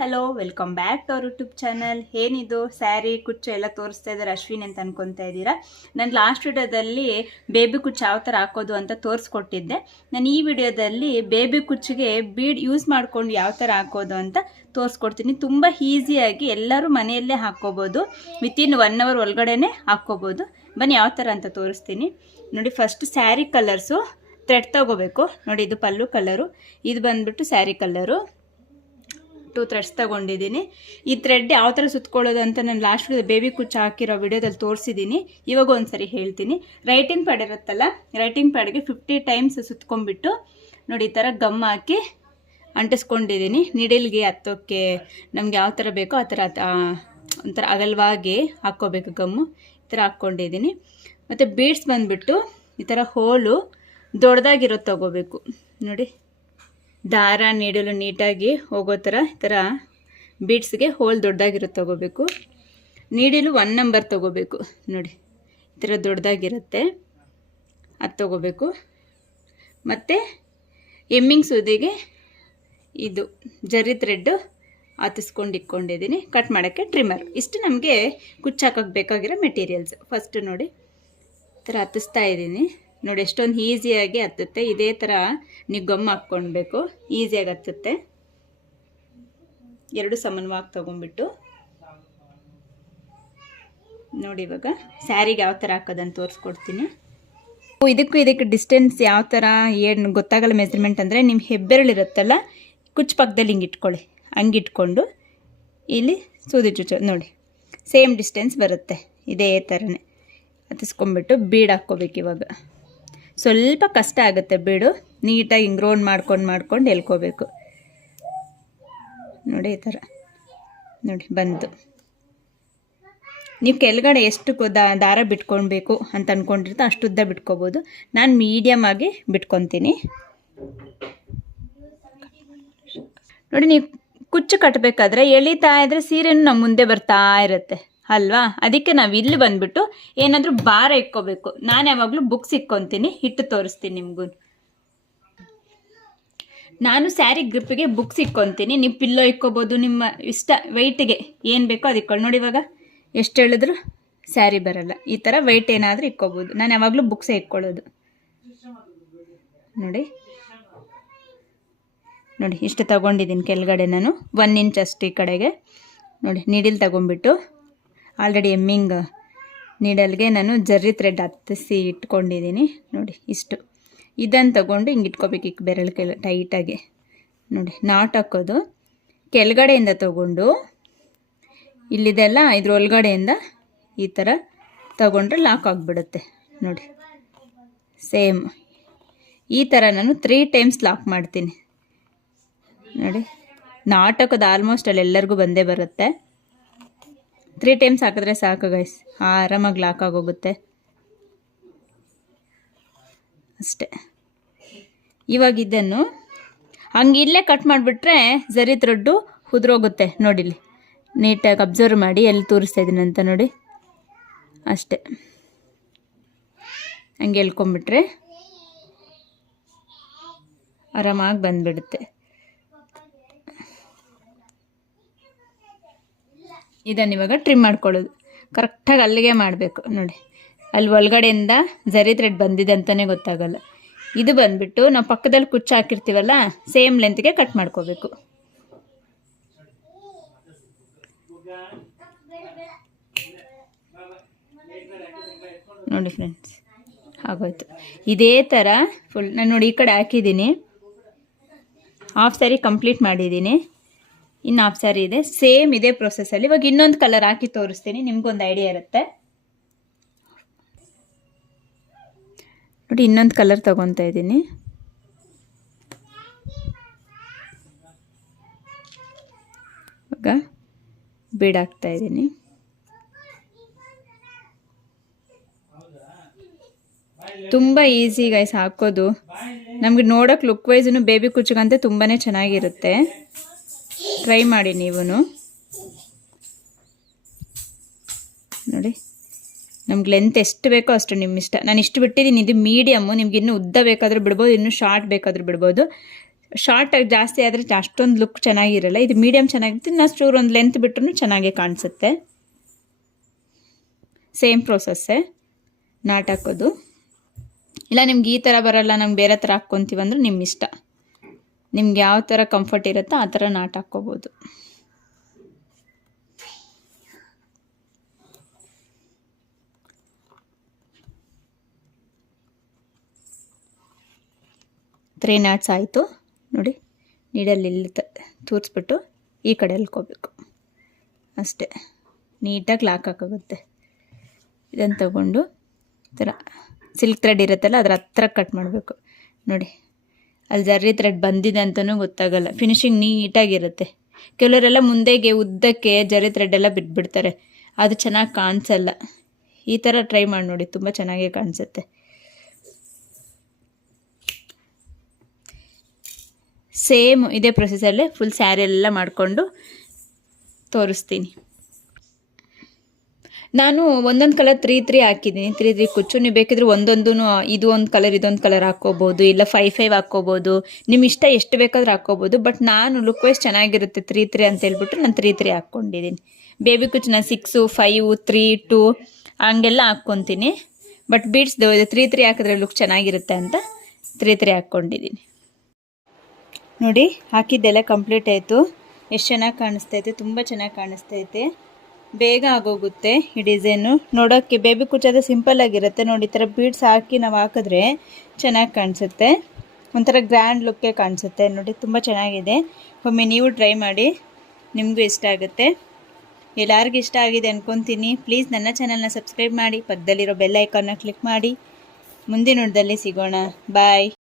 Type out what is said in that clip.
Hello, welcome back to our YouTube channel. ಏನಿದು ಸ್ಯಾರಿ ಕುಚ್ಚು ಎಲ್ಲ ತೋರಿಸ್ತಾ ಇದ್ದಾರೆ ಅಶ್ವಿನಿ ಅಂತ ಅನ್ಕೊತಾ ಇದ್ದೀರಾ. ನಾನು ಲಾಸ್ಟ್ ವಿಡಿಯೋದಲ್ಲಿ ಬೇಬಿ ಕುಚ್ಚು ಯಾವ ಥರ ಹಾಕೋದು ಅಂತ ತೋರಿಸ್ಕೊಟ್ಟಿದ್ದೆ. ನಾನು ಈ ವಿಡಿಯೋದಲ್ಲಿ ಬೇಬಿ ಕುಚ್ಚಿಗೆ ಬೀಡ್ ಯೂಸ್ ಮಾಡ್ಕೊಂಡು ಯಾವ ಥರ ಹಾಕೋದು ಅಂತ ತೋರಿಸ್ಕೊಡ್ತೀನಿ. ತುಂಬ ಈಸಿಯಾಗಿ ಎಲ್ಲರೂ ಮನೆಯಲ್ಲೇ ಹಾಕ್ಕೋಬೋದು. ವಿತಿನ್ 1 hour ಒಳಗಡೆನೆ ಹಾಕ್ಕೋಬೋದು. ಬನ್ನಿ ಯಾವ ಥರ ಅಂತ ತೋರಿಸ್ತೀನಿ ನೋಡಿ. ಫಸ್ಟ್ ಸ್ಯಾರಿ ಕಲರ್ಸು ಥ್ರೆಡ್ ತಗೋಬೇಕು ನೋಡಿ. ಇದು ಪಲ್ಲು ಕಲರು, ಇದು ಬಂದ್ಬಿಟ್ಟು ಸ್ಯಾರಿ ಕಲರು. 2 ಥ್ರೆಡ್ಸ್ ತಗೊಂಡಿದ್ದೀನಿ. ಈ ಥ್ರೆಡ್ ಯಾವ ಥರ ಸುತ್ಕೊಳ್ಳೋದು ಅಂತ ನಾನು ಲಾಸ್ಟ್ ಬೇಬಿ ಕುಚ್ಚು ಹಾಕಿರೋ ವಿಡಿಯೋದಲ್ಲಿ ತೋರಿಸಿದ್ದೀನಿ. ಇವಾಗ ಒಂದ್ಸರಿ ಹೇಳ್ತೀನಿ. ರೈಟಿಂಗ್ ಪ್ಯಾಡ್ ಇರುತ್ತಲ್ಲ, ರೈಟಿಂಗ್ ಪ್ಯಾಡ್ಗೆ 50 ಟೈಮ್ಸ್ ಸುತ್ಕೊಂಡ್ಬಿಟ್ಟು ನೋಡಿ ಈ ಥರ ಗಮ್ ಹಾಕಿ ಅಂಟಿಸ್ಕೊಂಡಿದ್ದೀನಿ. ನಿಡಿಲ್ಗೆ ಹತ್ತೋಕ್ಕೆ ನಮ್ಗೆ ಯಾವ ಥರ ಬೇಕೋ ಆ ಥರ ಒಂಥರ ಅಗಲವಾಗಿ ಹಾಕ್ಕೋಬೇಕು ಗಮ್ಮು. ಈ ಥರ ಹಾಕ್ಕೊಂಡಿದ್ದೀನಿ. ಮತ್ತು ಬೀಡ್ಸ್ ಬಂದುಬಿಟ್ಟು ಈ ಥರ ಹೋಲು ದೊಡ್ಡದಾಗಿರೋ ತಗೋಬೇಕು ನೋಡಿ. ದಾರ ನೀಡಲು ನೀಟಾಗಿ ಹೋಗೋ ಥರ ಈ ಥರ ಬೀಡ್ಸ್ಗೆ ಹೋಲ್ ದೊಡ್ಡದಾಗಿರೋ ತಗೋಬೇಕು. ನೀಡಲು 1 ನಂಬರ್ ತೊಗೋಬೇಕು ನೋಡಿ. ಈ ಥರ ದೊಡ್ಡದಾಗಿರುತ್ತೆ, ಅದು ತೊಗೋಬೇಕು. ಮತ್ತು ಎಮ್ಮಿಂಗ್ ಸೂದಿಗೆ ಇದು ಜರಿ ಥ್ರೆಡ್ಡು ಹತ್ತಿಸ್ಕೊಂಡು ಇಟ್ಕೊಂಡಿದ್ದೀನಿ. ಕಟ್ ಮಾಡೋಕ್ಕೆ ಟ್ರಿಮ್ಮರ್. ಇಷ್ಟು ನಮಗೆ ಕುಚ್ಚು ಹಾಕೋಕ್ಕೆ ಬೇಕಾಗಿರೋ ಮೆಟೀರಿಯಲ್ಸ್. ಫಸ್ಟು ನೋಡಿ ಈ ಥರ ಹತ್ತಿಸ್ತಾ ಇದ್ದೀನಿ ನೋಡಿ. ಎಷ್ಟೊಂದು ಈಸಿಯಾಗಿ ಹತ್ತುತ್ತೆ. ಇದೇ ಥರ ನೀವು ಗಮ್ ಹಾಕ್ಕೊಳ್ಬೇಕು, ಈಸಿಯಾಗಿ ಹತ್ತುತ್ತೆ. 2 ಸಮಾನವಾಗಿ ತೊಗೊಂಡ್ಬಿಟ್ಟು ನೋಡಿ. ಇವಾಗ ಸ್ಯಾರಿಗೆ ಯಾವ ಥರ ಹಾಕೋದಂತ ತೋರಿಸ್ಕೊಡ್ತೀನಿ. ಇದಕ್ಕೆ ಡಿಸ್ಟೆನ್ಸ್ ಯಾವ ಥರ ಏನು ಗೊತ್ತಾಗಲ್ಲ ಮೆಜರ್ಮೆಂಟ್ ಅಂದರೆ, ನಿಮ್ಮ ಹೆಬ್ಬೆರಳಿರುತ್ತಲ್ಲ ಕುಚ್ಚು ಪಕ್ಕದಲ್ಲಿ ಹಿಂಗೆ ಇಟ್ಕೊಳ್ಳಿ. ಹಂಗೆ ಇಟ್ಕೊಂಡು ಇಲ್ಲಿ ಸೂದಿ ಚುಚ್ಚು ನೋಡಿ, ಸೇಮ್ ಡಿಸ್ಟೆನ್ಸ್ ಬರುತ್ತೆ. ಇದೇ ಥರನೇ ಹತ್ತಿಸ್ಕೊಂಡ್ಬಿಟ್ಟು ಬೀಡ್ ಹಾಕ್ಕೋಬೇಕು. ಇವಾಗ ಸ್ವಲ್ಪ ಕಷ್ಟ ಆಗುತ್ತೆ ಬೀಡು. ನೀಟಾಗಿ ಹಿಂಗೆ ರೌಂಡ್ ಮಾಡ್ಕೊಂಡು ಎಳ್ಕೋಬೇಕು ನೋಡಿ. ಈ ಥರ ನೋಡಿ ಬಂತು. ನೀವು ಕೆಳಗಡೆ ಎಷ್ಟು ದಾರ ಬಿಟ್ಕೊಳ್ಬೇಕು ಅಂತ ಅಂದ್ಕೊಂಡಿರ್ತೀರ ಅಷ್ಟು ಉದ್ದ ಬಿಟ್ಕೋಬೋದು. ನಾನು ಮೀಡಿಯಮ್ ಆಗಿ ಬಿಟ್ಕೊತೀನಿ ನೋಡಿ. ನೀವು ಕುಚ್ಚು ಕಟ್ಟಬೇಕಾದ್ರೆ ಎಳಿತಾ ಇದ್ರೆ ಸೀರೆನೂ ನಮ್ಮ ಮುಂದೆ ಬರ್ತಾ ಇರುತ್ತೆ ಅಲ್ವಾ. ಅದಕ್ಕೆ ನಾವು ಇಲ್ಲಿ ಬಂದುಬಿಟ್ಟು ಏನಾದರೂ ಭಾರ ಇಕ್ಕೋಬೇಕು. ನಾನು ಯಾವಾಗಲೂ ಬುಕ್ಸ್ ಇಕ್ಕೊತೀನಿ. ಹಿಟ್ಟು ತೋರಿಸ್ತೀನಿ ನಿಮಗೂ. ನಾನು ಸ್ಯಾರಿ ಗ್ರಿಪ್ಪಿಗೆ ಬುಕ್ಸ್ ಇಕ್ಕೊತೀನಿ. ನೀವು ಪಿಲ್ಲೋ ಇಕ್ಕೋಬೋದು, ನಿಮ್ಮ ಇಷ್ಟ ವೆಯ್ಟಿಗೆ ಏನು ಬೇಕೋ ಅದು ಇಕ್ಕೊಳ್ಳಿ ನೋಡಿ. ಇವಾಗ ಎಷ್ಟು ಹೇಳಿದ್ರು ಸ್ಯಾರಿ ಬರಲ್ಲ. ಈ ಥರ ವೆಯ್ಟ್ ಏನಾದರೂ ಇಕ್ಕೋಬೋದು. ನಾನು ಯಾವಾಗಲೂ ಬುಕ್ಸೇ ಇಕ್ಕೊಳ್ಳೋದು ನೋಡಿ. ನೋಡಿ ಇಷ್ಟು ತಗೊಂಡಿದ್ದೀನಿ ಕೆಳಗಡೆ ನಾನು 1 ಇಂಚ್ ಅಷ್ಟು ಈ ಕಡೆಗೆ ನೋಡಿ. ನೀಡಿಲ್ ತಗೊಂಡ್ಬಿಟ್ಟು ಆಲ್ರೆಡಿ ಎಮ್ಮಿಂಗ್ ನೀಡಲ್ಗೆ ನಾನು ಜರ್ರಿ ಥ್ರೆಡ್ ಹತ್ತಿಸಿ ಇಟ್ಕೊಂಡಿದ್ದೀನಿ ನೋಡಿ. ಇಷ್ಟು ಇದನ್ನು ತಗೊಂಡು ಹಿಂಗೆ ಇಟ್ಕೋಬೇಕು. ಈಗ ಬೆರಳು ಟೈಟಾಗಿ ನೋಡಿ. ನಾಟ್ ಹಾಕೋದು ಕೆಳಗಡೆಯಿಂದ ತಗೊಂಡು ಇಲ್ಲಿದೆಲ್ಲ ಇದ್ರ ಒಳಗಡೆಯಿಂದ ಈ ಥರ ತಗೊಂಡ್ರೆ ಲಾಕ್ ಆಗಿಬಿಡುತ್ತೆ ನೋಡಿ. ಸೇಮ್ ಈ ಥರ ನಾನು 3 ಟೈಮ್ಸ್ ಲಾಕ್ ಮಾಡ್ತೀನಿ ನೋಡಿ. ನಾಟ್ ಹಾಕೋದು ಆಲ್ಮೋಸ್ಟ್ ಅಲ್ಲಿ ಎಲ್ಲರಿಗೂ ಬಂದೇ ಬರುತ್ತೆ. 3 ಟೈಮ್ಸ್ ಹಾಕಿದ್ರೆ ಸಾಕು ಗೈಸ್, ಆರಾಮಾಗಿ ಲಾಕ್ ಆಗೋಗುತ್ತೆ ಅಷ್ಟೇ. ಇವಾಗ ಇದನ್ನು ಹಂಗೆ ಇಲ್ಲೇ ಕಟ್ ಮಾಡಿಬಿಟ್ರೆ ಜರಿ ಥ್ರೆಡ್ಡು ಉದುರೋಗುತ್ತೆ ನೋಡಿಲ್ಲಿ. ನೀಟಾಗಿ ಅಬ್ಸರ್ವ್ ಮಾಡಿ ಎಲ್ಲಿ ತೋರಿಸ್ತಾ ಇದ್ದೀನಿ ಅಂತ ನೋಡಿ. ಅಷ್ಟೇ ಹಂಗೆ ಎಳ್ಕೊಂಬಿಟ್ರೆ ಆರಾಮಾಗಿ ಬಂದುಬಿಡುತ್ತೆ. ಇದನ್ನು ಇವಾಗ ಟ್ರಿಮ್ ಮಾಡ್ಕೊಳ್ಳೋದು ಕರೆಕ್ಟಾಗಿ ಅಲ್ಲಿಗೆ ಮಾಡಬೇಕು ನೋಡಿ. ಅಲ್ಲಿ ಒಳಗಡೆಯಿಂದ ಜರಿ ಥ್ರೆಡ್ ಬಂದಿದೆ ಅಂತಲೇ ಗೊತ್ತಾಗಲ್ಲ. ಇದು ಬಂದುಬಿಟ್ಟು ನಾವು ಪಕ್ಕದಲ್ಲಿ ಕುಚ್ಚು ಹಾಕಿರ್ತೀವಲ್ಲ, ಸೇಮ್ ಲೆಂತ್ಗೆ ಕಟ್ ಮಾಡ್ಕೋಬೇಕು ನೋಡಿ ಫ್ರೆಂಡ್ಸ್. ಆಗೋಯ್ತು. ಇದೇ ಥರ ಫುಲ್ ನಾನು ನೋಡಿ ಈ ಕಡೆ ಹಾಕಿದ್ದೀನಿ. ಹಾಫ್ ಸ್ಯಾರಿ ಕಂಪ್ಲೀಟ್ ಮಾಡಿದ್ದೀನಿ. ಇನ್ನು ಹಾಫ್ ಸ್ಯಾರಿ ಇದೆ. ಸೇಮ್ ಇದೇ ಪ್ರೊಸೆಸ್ಸಲ್ಲಿ ಇವಾಗ ಇನ್ನೊಂದು ಕಲರ್ ಹಾಕಿ ತೋರಿಸ್ತೀನಿ, ನಿಮ್ಗೊಂದು ಐಡಿಯಾ ಇರುತ್ತೆ ನೋಡಿ. ಇನ್ನೊಂದು ಕಲರ್ ತಗೊತಾ ಇದ್ದೀನಿ. ಇವಾಗ ಬೀಡ್ ಹಾಕ್ತಾ ಇದ್ದೀನಿ. ತುಂಬ ಈಸಿ ಗೈಸ್ ಹಾಕೋದು. ನಮಗೆ ನೋಡೋಕೆ ಲುಕ್ ವೈಸೂ ಬೇಬಿ ಕುಚ್ಚಗಂತೆ ತುಂಬಾ ಚೆನ್ನಾಗಿರುತ್ತೆ. ಟ್ರೈ ಮಾಡಿ ನೀವು ನೋಡಿ. ನಮ್ಗೆ ಲೆಂತ್ ಎಷ್ಟು ಬೇಕೋ ಅಷ್ಟು ನಿಮ್ಮ ಇಷ್ಟ. ನಾನು ಇಷ್ಟು ಬಿಟ್ಟಿದ್ದೀನಿ. ಇದು ಮೀಡಿಯಮ್ಮು. ನಿಮ್ಗೆ ಇನ್ನೂ ಉದ್ದ ಬೇಕಾದರೂ ಬಿಡ್ಬೋದು, ಇನ್ನೂ ಶಾರ್ಟ್ ಬೇಕಾದರೂ ಬಿಡ್ಬೋದು. ಶಾರ್ಟ್ ಜಾಸ್ತಿ ಆದರೆ ಅಷ್ಟೊಂದು ಲುಕ್ ಚೆನ್ನಾಗಿರಲ್ಲ. ಇದು ಮೀಡಿಯಮ್ ಚೆನ್ನಾಗಿರುತ್ತೆ. ಇನ್ನೂ ಚೂರು ಒಂದು ಲೆಂತ್ ಬಿಟ್ಟರು ಚೆನ್ನಾಗೇ ಕಾಣಿಸುತ್ತೆ. ಸೇಮ್ ಪ್ರೋಸೆಸ್ಸೇ ನಾಟ್ ಹಾಕೋದು. ಇಲ್ಲ ನಿಮ್ಗೆ ಈ ಥರ ಬರಲ್ಲ, ನಮ್ಗೆ ಬೇರೆ ಥರ ಹಾಕ್ಕೊತೀವಂದ್ರೆ ನಿಮ್ಮ ಇಷ್ಟ. ನಿಮ್ಗೆ ಯಾವ ಥರ ಕಂಫರ್ಟ್ ಇರುತ್ತೋ ಆ ಥರ ನಾಟ್ ಹಾಕ್ಕೋಬೋದು. ತ್ರೀ ನಾಟ್ಸ್ ಆಯಿತು ನೋಡಿ. ನೀಡಲ್ಲಿ ತೂರಿಸ್ಬಿಟ್ಟು ಈ ಕಡೆ ಎಳ್ಕೋಬೇಕು ಅಷ್ಟೇ. ನೀಟಾಗಿ ಲಾಕ್ ಹಾಕಾಗುತ್ತೆ. ಇದನ್ನು ತಗೊಂಡು ಈ ಥರ ಸಿಲ್ಕ್ ಥ್ರೆಡ್ ಇರುತ್ತಲ್ಲ ಅದ್ರ ಹತ್ರ ಕಟ್ ಮಾಡಬೇಕು ನೋಡಿ. ಅಲ್ಲಿ ಜರ್ರಿ ಥ್ರೆಡ್ ಬಂದಿದೆ ಅಂತಲೂ ಗೊತ್ತಾಗಲ್ಲ. ಫಿನಿಶಿಂಗ್ ನೀಟಾಗಿರುತ್ತೆ. ಕೆಲವರೆಲ್ಲ ಮುಂದೆಗೆ ಉದ್ದಕ್ಕೆ ಜರ್ರಿ ಥ್ರೆಡ್ ಎಲ್ಲ ಬಿಟ್ಬಿಡ್ತಾರೆ, ಅದು ಚೆನ್ನಾಗಿ ಕಾಣಿಸಲ್ಲ. ಈ ಥರ ಟ್ರೈ ಮಾಡಿ ನೋಡಿ, ತುಂಬ ಚೆನ್ನಾಗೇ ಕಾಣಿಸುತ್ತೆ. ಸೇಮ್ ಇದೇ ಪ್ರೊಸೆಸಲ್ಲೇ ಫುಲ್ ಸ್ಯಾರಿ ಎಲ್ಲ ಮಾಡಿಕೊಂಡು ತೋರಿಸ್ತೀನಿ. ನಾನು ಒಂದೊಂದು ಕಲರ್ 3 ಹಾಕಿದ್ದೀನಿ. 3 ಕುಚ್ಚು. ನೀವು ಬೇಕಿದ್ರೆ ಒಂದೊಂದು ಇದು ಒಂದು ಕಲರ್ ಇದೊಂದು ಕಲರ್ ಹಾಕ್ಕೋಬೋದು, ಇಲ್ಲ 5 ಹಾಕ್ಕೋಬೋದು. ನಿಮ್ಮ ಇಷ್ಟ ಎಷ್ಟು ಬೇಕಾದ್ರೂ ಹಾಕ್ಕೋಬೋದು. ಬಟ್ ನಾನು ಲುಕ್ ವೈಸ್ ಚೆನ್ನಾಗಿರುತ್ತೆ 3 ಅಂತ ಹೇಳ್ಬಿಟ್ಟು ನಾನು 3 ಹಾಕ್ಕೊಂಡಿದ್ದೀನಿ. ಬೇಬಿ ಕುಚ್ಚು ನಾನು 6, 5, 3, 2 ಹಂಗೆಲ್ಲ ಹಾಕ್ಕೊತೀನಿ. ಬಟ್ ಬೀಡ್ಸ್ದು 3 ಹಾಕಿದ್ರೆ ಲುಕ್ ಚೆನ್ನಾಗಿರುತ್ತೆ ಅಂತ 3 ಹಾಕ್ಕೊಂಡಿದ್ದೀನಿ. ನೋಡಿ, ಹಾಕಿದ್ದೆಲ್ಲ ಕಂಪ್ಲೀಟ್ ಆಯಿತು. ಎಷ್ಟು ಚೆನ್ನಾಗಿ ಕಾಣಿಸ್ತೈತೆ, ತುಂಬ ಚೆನ್ನಾಗಿ ಕಾಣಿಸ್ತೈತೆ. ಬೇಗ ಆಗೋಗುತ್ತೆ ಈ ಡಿಸೈನು. ನೋಡೋಕ್ಕೆ ಬೇಬಿ ಕುಚ್ಚೋದು ಸಿಂಪಲ್ ಆಗಿರುತ್ತೆ ನೋಡಿ. ಈ ಥರ ಬೀಡ್ಸ್ ಹಾಕಿ ನಾವು ಹಾಕಿದ್ರೆ ಚೆನ್ನಾಗಿ ಕಾಣಿಸುತ್ತೆ, ಒಂಥರ ಗ್ರ್ಯಾಂಡ್ ಲುಕ್ಕೇ ಕಾಣಿಸುತ್ತೆ ನೋಡಿ. ತುಂಬ ಚೆನ್ನಾಗಿದೆ. ಒಮ್ಮೆ ನೀವು ಟ್ರೈ ಮಾಡಿ, ನಿಮಗೂ ಇಷ್ಟ ಆಗುತ್ತೆ. ಎಲ್ಲರಿಗೂ ಇಷ್ಟ ಆಗಿದೆ ಅಂದ್ಕೊತೀನಿ. ಪ್ಲೀಸ್ ನನ್ನ ಚಾನಲ್ನ ಸಬ್ಸ್ಕ್ರೈಬ್ ಮಾಡಿ, ಪಕ್ಕದಲ್ಲಿರೋ ಬೆಲ್ ಐಕಾನ್ನ ಕ್ಲಿಕ್ ಮಾಡಿ. ಮುಂದಿನ ನೋಡದಲ್ಲಿ ಸಿಗೋಣ. ಬಾಯ್.